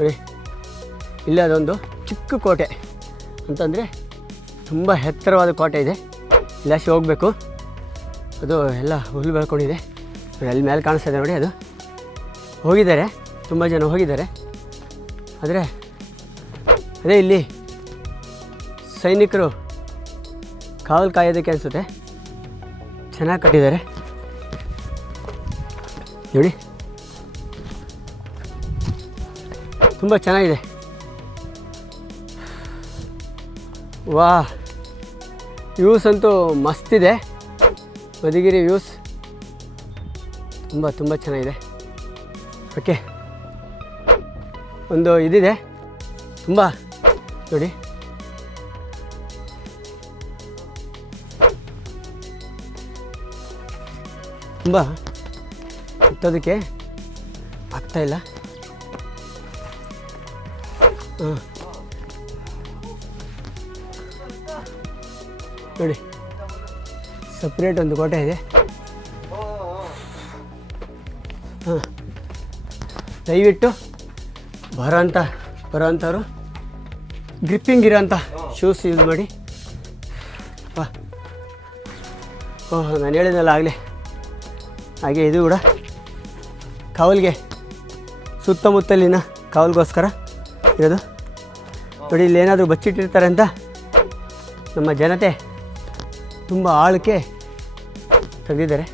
ನೋಡಿ ಇಲ್ಲೇ ಅದೊಂದು ಚಿಕ್ಕ ಕೋಟೆ ಅಂತಂದರೆ ತುಂಬ ಎತ್ತರವಾದ ಕೋಟೆ ಇದೆ. ಇಲ್ಲಾಸಿ ಹೋಗಬೇಕು. ಅದು ಎಲ್ಲ ಹುಲ್ಲು ಬೆಳ್ಕೊಂಡಿದೆ. ಅಲ್ಲಿ ಮೇಲೆ ಕಾಣಿಸ್ತಾ ಇದೆ ನೋಡಿ. ಅದು ಹೋಗಿದ್ದಾರೆ, ತುಂಬ ಜನ ಹೋಗಿದ್ದಾರೆ. ಆದರೆ ಅದೇ ಇಲ್ಲಿ ಸೈನಿಕರು ಕಾವಲು ಕಾಯೋದಕ್ಕೆ ಅನಿಸುತ್ತೆ. ಚೆನ್ನಾಗಿ ಕಟ್ಟಿದ್ದಾರೆ ನೋಡಿ, ತುಂಬ ಚೆನ್ನಾಗಿದೆ. ವಾ, ವ್ಯೂಸ್ ಅಂತೂ ಮಸ್ತಿದೆ. ಮಧುಗಿರಿ ವ್ಯೂಸ್ ತುಂಬ ಚೆನ್ನಾಗಿದೆ. ಓಕೆ, ಒಂದು ಇದಿದೆ ತುಂಬ ನೋಡಿ, ತುಂಬ ಹತ್ತೋದಕ್ಕೆ ಆಗ್ತಾಯಿಲ್ಲ. ನೋಡಿ, ಸಪ್ರೇಟ್ ಒಂದು ಕೋಟೆ ಇದೆ. ದಯವಿಟ್ಟು ಬರೋಂಥವ್ರು ಗ್ರಿಪ್ಪಿಂಗ್ ಇರೋಂಥ ಶೂಸ್ ಯೂಸ್ ಮಾಡಿ. ಓಹ್, ನಾನು ಹೇಳಿದ್ನಲ್ಲ ಆಗಲೇ, ಹಾಗೆ ಇದು ಕೂಡ ಕಾವಲಿಗೆ, ಸುತ್ತಮುತ್ತಲಿನ ಕಾವಲಿಗೋಸ್ಕರ ಇರೋದು. ನೋಡಿ, ಇಲ್ಲೇನಾದರೂ ಬಚ್ಚಿಟ್ಟಿರ್ತಾರೆ ಅಂತ ನಮ್ಮ ಜನತೆ ತುಂಬ ಆಳಕ್ಕೆ ತೆಗೆದಿದ್ದಾರೆ.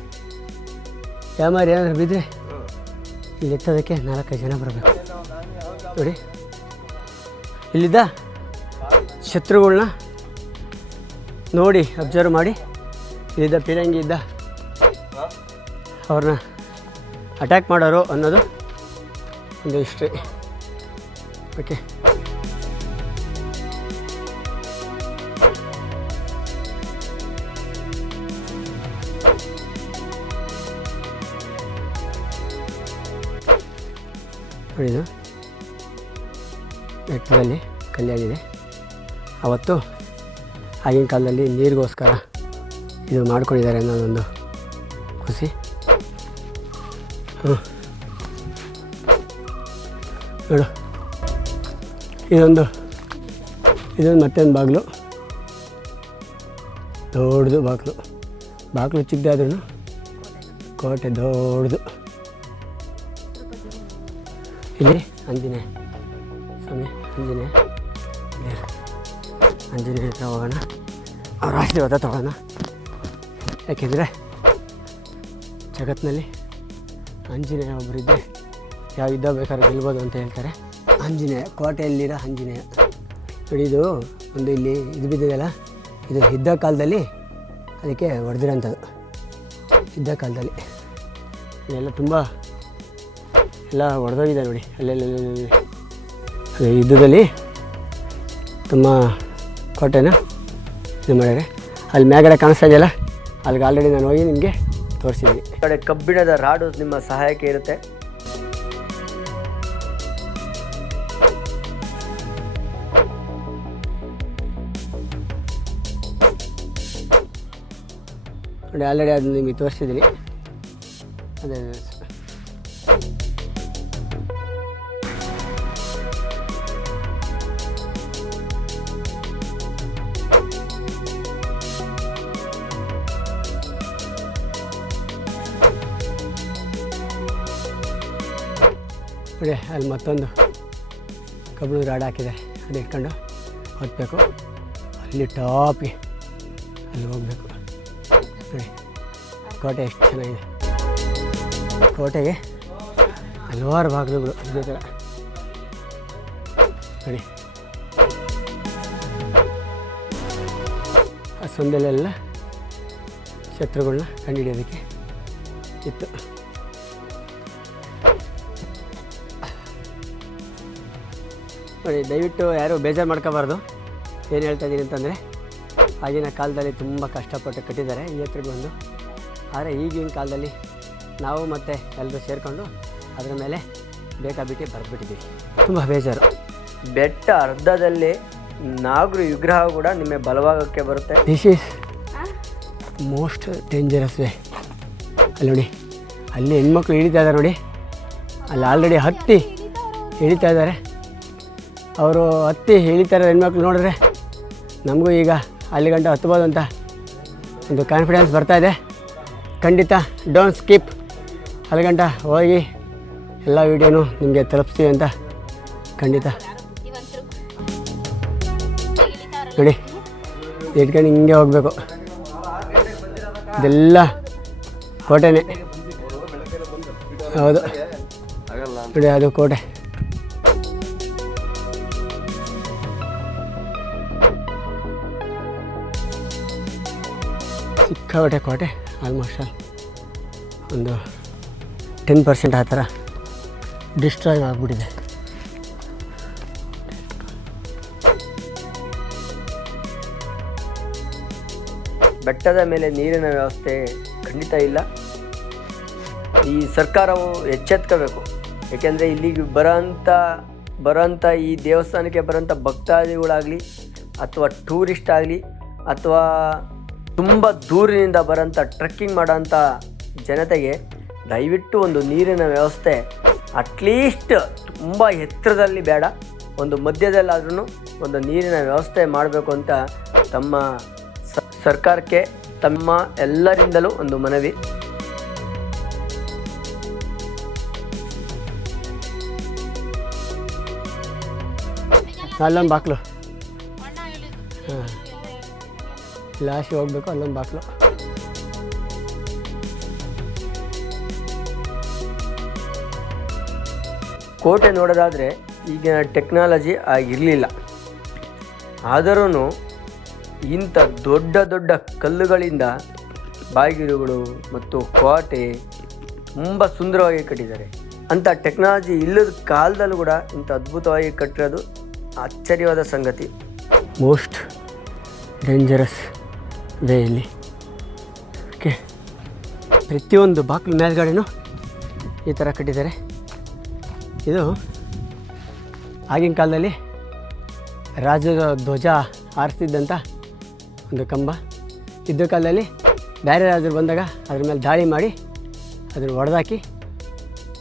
ಯಾಮಾರಿ ಏನಾದರೂ ಬಿದ್ದರೆ ಇಲ್ಲಿ ಎತ್ತೋದಕ್ಕೆ 4-5 ಜನ ಬರಬೇಕು. ನೋಡಿ, ಇಲ್ಲಿದ್ದ ಶತ್ರುಗಳನ್ನ ನೋಡಿ ಅಬ್ಸರ್ವ್ ಮಾಡಿ, ಇಲ್ಲಿದ್ದ ಫಿರಂಗಿ ಇದ್ದ ಅವ್ರನ್ನ ಅಟ್ಯಾಕ್ ಮಾಡೋರು ಅನ್ನೋದು ಒಂದು ಹಿಸ್ಟ್ರಿ. ಓಕೆ, ಇದು ಬೆಟ್ಟದಲ್ಲಿ ಕಲ್ಲಿಯಾಗಿದೆ. ಅವತ್ತು ಆಗಿನ ಕಾಲದಲ್ಲಿ ನೀರಿಗೋಸ್ಕರ ಇದು ಮಾಡ್ಕೊಂಡಿದ್ದಾರೆ ಅನ್ನೋದೊಂದು ಖುಷಿ. ನೋಡು, ಇದೊಂದು ಮತ್ತೊಂದು ಬಾಗಿಲು, ದೊಡ್ಡದು ಬಾಗಿಲು ಚಿಕ್ಕದಾದ್ರೂ ಕೋಟೆ ದೊಡ್ಡದು. ಇಲ್ಲಿ ಆಂಜನೇಯ ಸ್ವಾಮಿ, ಆಂಜನೇಯ ಹತ್ರ ಹೋಗೋಣ, ಅವ್ರ ಆಶೀರ್ವಾದ ತಗೊಳ್ಳೋಣ. ಯಾಕೆಂದರೆ ಜಗತ್ತಿನಲ್ಲಿ ಆಂಜನೇಯ ಒಬ್ಬರಿದ್ದರೆ ಯಾವ ಯುದ್ಧ ಬೇಕಾದ್ರೂ ಗೆಲ್ಬೋದು ಅಂತ ಹೇಳ್ತಾರೆ. ಆಂಜನೇಯ, ಕೋಟೆಯಲ್ಲಿರೋ ಆಂಜನೇಯ ನೋಡಿ. ಇದು ಒಂದು ಇಲ್ಲಿ ಇದು ಬಿದ್ದಿದೆಯಲ್ಲ, ಇದು ಯುದ್ಧ ಕಾಲದಲ್ಲಿ ಅದಕ್ಕೆ ಹೊಡೆದಿರೋಂಥದ್ದು. ಯುದ್ಧ ಕಾಲದಲ್ಲಿ ಇದೆಲ್ಲ ತುಂಬ ಎಲ್ಲ ಹೊಡೆದೋಗಿದೆ ನೋಡಿ. ಅಲ್ಲೆಲ್ಲ ಯುದ್ಧದಲ್ಲಿ ತುಂಬ ಕೋಟೆನ ಇದು ಮಾಡಿದರೆ. ಅಲ್ಲಿ ಮೇಗಡೆ ಕಾಣಿಸ್ತಾ ಇದೆಯಲ್ಲ, ಅಲ್ಲಿಗೆ ಆಲ್ರೆಡಿ ನಾನು ಹೋಗಿ ನಿಮಗೆ ತೋರಿಸಿದ್ದೀನಿ. ಈ ಕಡೆ ಕಬ್ಬಿಣದ ರಾಡು ನಿಮ್ಮ ಸಹಾಯಕ್ಕೆ ಇರುತ್ತೆ. ನೋಡಿ, ಆಲ್ರೆಡಿ ಅದು ನಿಮಗೆ ತೋರಿಸಿದ್ದೀನಿ. ಅದೇ ನೋಡಿ, ಅಲ್ಲಿ ಮತ್ತೊಂದು ಕಬ್ಬಿಣದ ರಾಡ್ ಹಾಕಿದ್ದಾರೆ. ಅದು ಇಟ್ಕೊಂಡು ಹೊತ್ತಬೇಕು. ಅಲ್ಲಿ ಟಾಪಿ ಅಲ್ಲಿ ಹೋಗಬೇಕು. ನೋಡಿ, ಕೋಟೆ ಎಷ್ಟು ಚೆನ್ನಾಗಿದೆ. ಕೋಟೆಗೆ ಹಲವಾರು ಬಾಗಿಲುಗಳು ಇದೇ ಥರ ನೋಡಿ. ಆ ಸಂದಲೆಲ್ಲ ಶತ್ರುಗಳನ್ನ ಕಂಡುಹಿಡಿಯೋದಕ್ಕೆ ಇತ್ತು. ನೋಡಿ, ದಯವಿಟ್ಟು ಯಾರೂ ಬೇಜಾರು ಮಾಡ್ಕೋಬಾರ್ದು. ಏನು ಹೇಳ್ತಾ ಇದ್ದೀನಿ ಅಂತಂದರೆ, ಆಗಿನ ಕಾಲದಲ್ಲಿ ತುಂಬ ಕಷ್ಟಪಟ್ಟು ಕಟ್ಟಿದ್ದಾರೆ ಈ ಎತ್ತರಕ್ಕೆ ಬಂದು. ಆದರೆ ಈಗಿನ ಕಾಲದಲ್ಲಿ ನಾವು ಮತ್ತೆ ಎಲ್ಲರೂ ಸೇರಿಕೊಂಡು ಅದರ ಮೇಲೆ ಬೇಕಾಬಿಟ್ಟು ಬರೆದ್ಬಿಟ್ಟಿದ್ದೀವಿ. ತುಂಬ ಬೇಜಾರು. ಬೆಟ್ಟ ಅರ್ಧದಲ್ಲಿ ನಾಗರ ವಿಗ್ರಹ ಕೂಡ ನಿಮ್ಮ ಬಲಭಾಗಕ್ಕೆ ಬರುತ್ತೆ. This is most dangerous way. ಅಲ್ಲಿ ನೋಡಿ, ಅಲ್ಲಿ ಹೆಣ್ಮಕ್ಳು ಇಳಿತಾ ಇದ್ದಾರೆ ನೋಡಿ. ಅಲ್ಲಿ ಆಲ್ರೆಡಿ ಹತ್ತಿ ಇಳಿತಾ ಇದ್ದಾರೆ. ಅವರು ಹತ್ತಿ ಇಳಿತಾರೆ ಹೆಣ್ಮಕ್ಳು ನೋಡಿದ್ರೆ ನಮಗೂ ಈಗ ಅಲ್ಲಿ ಗಂಟ ಹತ್ಬೋದು ಅಂತ ಒಂದು ಕಾನ್ಫಿಡೆನ್ಸ್ ಬರ್ತಾಯಿದೆ. ಖಂಡಿತ ಡೋಂಟ್ ಸ್ಕಿಪ್, ಅಲ್ಲಿ ಗಂಟ ಹೋಗಿ ಎಲ್ಲ ವೀಡಿಯೋನು ನಿಮಗೆ ತಲುಪಿಸ್ತೀವಿ ಅಂತ ಖಂಡಿತ. ನೋಡಿ ಇಟ್ಕೊಂಡು ಹಿಂಗೆ ಹೋಗಬೇಕು. ಇದೆಲ್ಲ ಕೋಟೆನೇ, ಹೌದು ನೋಡಿ ಅದು ಕೋಟೆ. ಸಿಕ್ಕಾಪಟ್ಟೆ ಕೋಟೆ. ಆಲ್ಮೋಸ್ಟ್ ಒಂದು 10% ಆ ಥರ ಡಿಸ್ಟ್ರಾಯ್ ಆಗಿಬಿಟ್ಟಿದೆ. ಬೆಟ್ಟದ ಮೇಲೆ ನೀರಿನ ವ್ಯವಸ್ಥೆ ಖಂಡಿತ ಇಲ್ಲ. ಈ ಸರ್ಕಾರವು ಎಚ್ಚೆತ್ಕೋಬೇಕು. ಏಕೆಂದರೆ ಇಲ್ಲಿಗೆ ಬರೋಂಥ ಈ ದೇವಸ್ಥಾನಕ್ಕೆ ಬರೋಂಥ ಭಕ್ತಾದಿಗಳಾಗಲಿ ಅಥವಾ ಟೂರಿಸ್ಟ್ ಆಗಲಿ ಅಥವಾ ತುಂಬ ದೂರಿನಿಂದ ಬರೋಂಥ ಟ್ರೆಕ್ಕಿಂಗ್ ಮಾಡೋಂಥ ಜನತೆಗೆ ದಯವಿಟ್ಟು ಒಂದು ನೀರಿನ ವ್ಯವಸ್ಥೆ ಅಟ್ಲೀಸ್ಟ್ ತುಂಬ ಎತ್ತರದಲ್ಲಿ ಬೇಡ, ಒಂದು ಮಧ್ಯದಲ್ಲಾದ್ರೂ ಒಂದು ನೀರಿನ ವ್ಯವಸ್ಥೆ ಮಾಡಬೇಕು ಅಂತ ತಮ್ಮ ಸರ್ಕಾರಕ್ಕೆ ತಮ್ಮ ಎಲ್ಲರಿಂದಲೂ ಒಂದು ಮನವಿ. ಅಲ್ಲೊಂದು ಬಾಕ್ಲು, ಹಾಂ ಲಾಸ್ಟ್ ಹೋಗ್ಬೇಕು, ಅಲ್ಲೊಂದು ಬಾಕ್ಲು. ಕೋಟೆ ನೋಡೋದಾದರೆ ಈಗಿನ ಟೆಕ್ನಾಲಜಿ ಆಗಿರಲಿಲ್ಲ, ಆದರೂ ಇಂಥ ದೊಡ್ಡ ದೊಡ್ಡ ಕಲ್ಲುಗಳಿಂದ ಬಾಗಿಲುಗಳು ಮತ್ತು ಕೋಟೆ ತುಂಬ ಸುಂದರವಾಗಿ ಕಟ್ಟಿದ್ದಾರೆ. ಅಂಥ ಟೆಕ್ನಾಲಜಿ ಇಲ್ಲದ ಕಾಲದಲ್ಲೂ ಕೂಡ ಇಂಥ ಅದ್ಭುತವಾಗಿ ಕಟ್ಟಿರೋದು ಆಶ್ಚರ್ಯವಾದ ಸಂಗತಿ. ಮೋಸ್ಟ್ ಡೇಂಜರಸ್ ವೇ ಇಲ್ಲಿ. ಓಕೆ, ಪ್ರತಿಯೊಂದು ಬಾಕ್ಲು ಮೇಲ್ಗಡೆನೂ ಈ ಥರ ಕಟ್ಟಿದ್ದಾರೆ. ಇದು ಆಗಿನ ಕಾಲದಲ್ಲಿ ರಾಜರ ಧ್ವಜ ಹಾರಿಸ್ತಿದ್ದಂಥ ಒಂದು ಕಂಬ. ಇದ್ದ ಕಾಲದಲ್ಲಿ ಬೇರೆ ರಾಜರು ಬಂದಾಗ ಅದ್ರ ಮೇಲೆ ದಾಳಿ ಮಾಡಿ ಅದನ್ನು ಒಡೆದಾಕಿ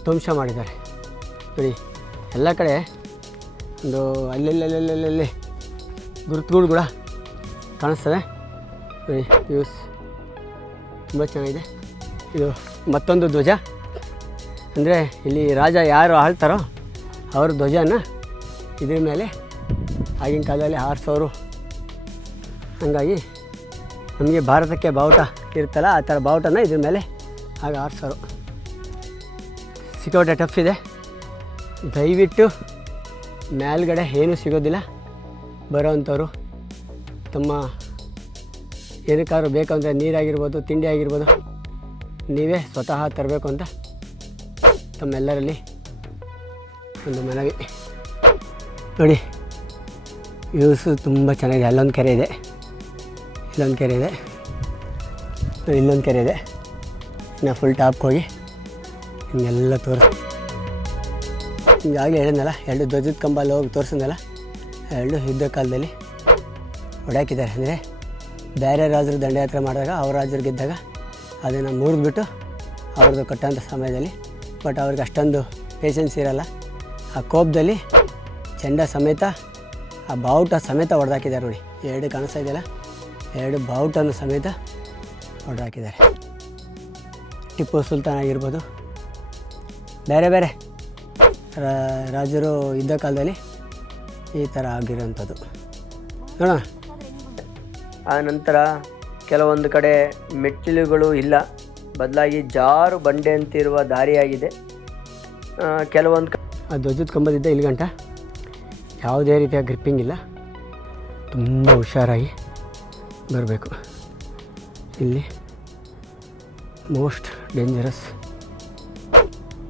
ಧ್ವಂಸ ಮಾಡಿದ್ದಾರೆ. ನೋಡಿ ಎಲ್ಲ ಕಡೆ ಒಂದು ಅಲ್ಲೆಲ್ಲೆಲ್ಲೆಲ್ಲೆಲ್ಲಿ ಗುರುತುಗಳು ಕೂಡ ಕಾಣಿಸ್ತದೆ. ನೋಡಿ ವ್ಯೂಸ್ ತುಂಬ ಚೆನ್ನಾಗಿದೆ. ಇದು ಮತ್ತೊಂದು ಧ್ವಜ, ಅಂದರೆ ಇಲ್ಲಿ ರಾಜ ಯಾರು ಆಳ್ತಾರೋ ಅವ್ರ ಧ್ವಜನ ಇದ್ರ ಮೇಲೆ ಆಗಿನ ಕಾಲದಲ್ಲಿ ಹಾರಿಸೋರು. ಹಾಗಾಗಿ ನಮಗೆ ಭಾರತಕ್ಕೆ ಬಾವುಟ ಇರುತ್ತಲ್ಲ, ಆ ಥರ ಬಾವುಟನ ಇದ್ರ ಮೇಲೆ ಆಗ ಹಾರಿಸೋರು. ಸಿಕ್ಕಾಪಟ್ಟೆ ಟಫ್ ಇದೆ. ದಯವಿಟ್ಟು ಮೇಲ್ಗಡೆ ಏನೂ ಸಿಗೋದಿಲ್ಲ. ಬರೋವಂಥವ್ರು ತಮ್ಮ ಏನಕ್ಕಾದ್ರೂ ಬೇಕಂದರೆ ನೀರಾಗಿರ್ಬೋದು, ತಿಂಡಿ ಆಗಿರ್ಬೋದು, ನೀವೇ ಸ್ವತಃ ತರಬೇಕು ಅಂತ ತಮ್ಮೆಲ್ಲರಲ್ಲಿ ಒಂದು ಮನವಿ. ನೋಡಿ ವ್ಯೂಸು ತುಂಬ ಚೆನ್ನಾಗಿದೆ. ಅಲ್ಲೊಂದು ಕೆರೆ ಇದೆ, ಇಲ್ಲೊಂದು ಕೆರೆ ಇದೆ, ಇಲ್ಲೊಂದು ಕೆರೆ ಇದೆ. ಇನ್ನು ಫುಲ್ ಟಾಪ್ಗೆ ಹೋಗಿ ಹಿಂಗೆಲ್ಲ ಹಿಂಗಾಗಲೇ ಹೇಳಿದ್ನಲ್ಲ, 2 ಧ್ವಜದ ಕಂಬಲ್ಲಿ ಹೋಗಿ ತೋರಿಸಿದ್ನಲ್ಲ, 2 ಯುದ್ಧ ಕಾಲದಲ್ಲಿ ಹೊಡ್ಯಾಕಿದ್ದಾರೆ. ಅಂದರೆ ಬೇರೆ ರಾಜರು ದಂಡಯಾತ್ರೆ ಮಾಡಿದಾಗ ಅವ್ರ ರಾಜರು ಗೆದ್ದಾಗ ಅದನ್ನು ಮುರಿದ್ಬಿಟ್ಟು ಅವ್ರದ್ದು ಕಟ್ಟೋಂಥ ಸಮಯದಲ್ಲಿ, ಬಟ್ ಅವ್ರಿಗೆ ಅಷ್ಟೊಂದು ಪೇಷನ್ಸ್ ಇರೋಲ್ಲ. ಆ ಕೋಪದಲ್ಲಿ ಚೆಂಡ ಸಮೇತ ಆ ಬಾವುಟ ಸಮೇತ ಹೊಡೆದಾಕಿದ್ದಾರೆ. ನೋಡಿ 2 ಕಾಣಿಸ್ತಾ ಇದೆಯಲ್ಲ, 2 ಬಾವುಟನ ಸಮೇತ ಹೊಡೆದಾಕಿದ್ದಾರೆ. ಟಿಪ್ಪು ಸುಲ್ತಾನ್ ಆಗಿರ್ಬೋದು, ಬೇರೆ ಬೇರೆ ರಾಜರು ಯುದ್ಧ ಕಾಲದಲ್ಲಿ ಈ ಥರ ಆಗಿರೋಂಥದ್ದು ನೋಡೋಣ. ಆ ನಂತರ ಕೆಲವೊಂದು ಕಡೆ ಮೆಟ್ಟಿಲುಗಳು ಇಲ್ಲ, ಬದಲಾಗಿ ಜಾರು ಬಂಡೆ ಅಂತಿರುವ ದಾರಿಯಾಗಿದೆ. ಕೆಲವೊಂದು ಆ ಧ್ವಜದ ಕಂಬದಿಂದ ಇಲ್ಲಿ ಗಂಟ ಯಾವುದೇ ರೀತಿಯ ಗ್ರಿಪ್ಪಿಂಗ್ ಇಲ್ಲ. ತುಂಬ ಹುಷಾರಾಗಿ ಬರಬೇಕು. ಇಲ್ಲಿ ಮೋಸ್ಟ್ ಡೇಂಜರಸ್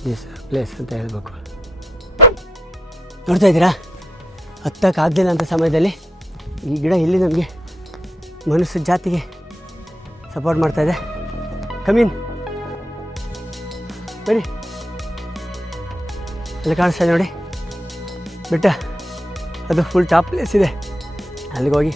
ದಿಸ್ ಪ್ಲೇಸ್ ಅಂತ ಹೇಳ್ಬೇಕು. ನೋಡ್ತಾ ಇದ್ದೀರಾ, ಹತ್ತಕ್ಕಾಗಲಿಲ್ಲ ಅಂಥ ಸಮಯದಲ್ಲಿ ಈ ಗಿಡ ಇಲ್ಲಿ ನಮಗೆ ಮನುಷ್ಯ ಜಾತಿಗೆ ಸಪೋರ್ಟ್ ಮಾಡ್ತಾಯಿದೆ. ಕಮೀನ್ ಬನ್ನಿ, ಅಲ್ಲಿ ಕಾಣಿಸ್ತಾ ಇದೆ ನೋಡಿ ಬೆಟ್ಟ, ಅದು ಫುಲ್ ಟಾಪ್ ಪ್ಲೇಸ್ ಇದೆ. ಅಲ್ಲಿಗೆ ಹೋಗಿ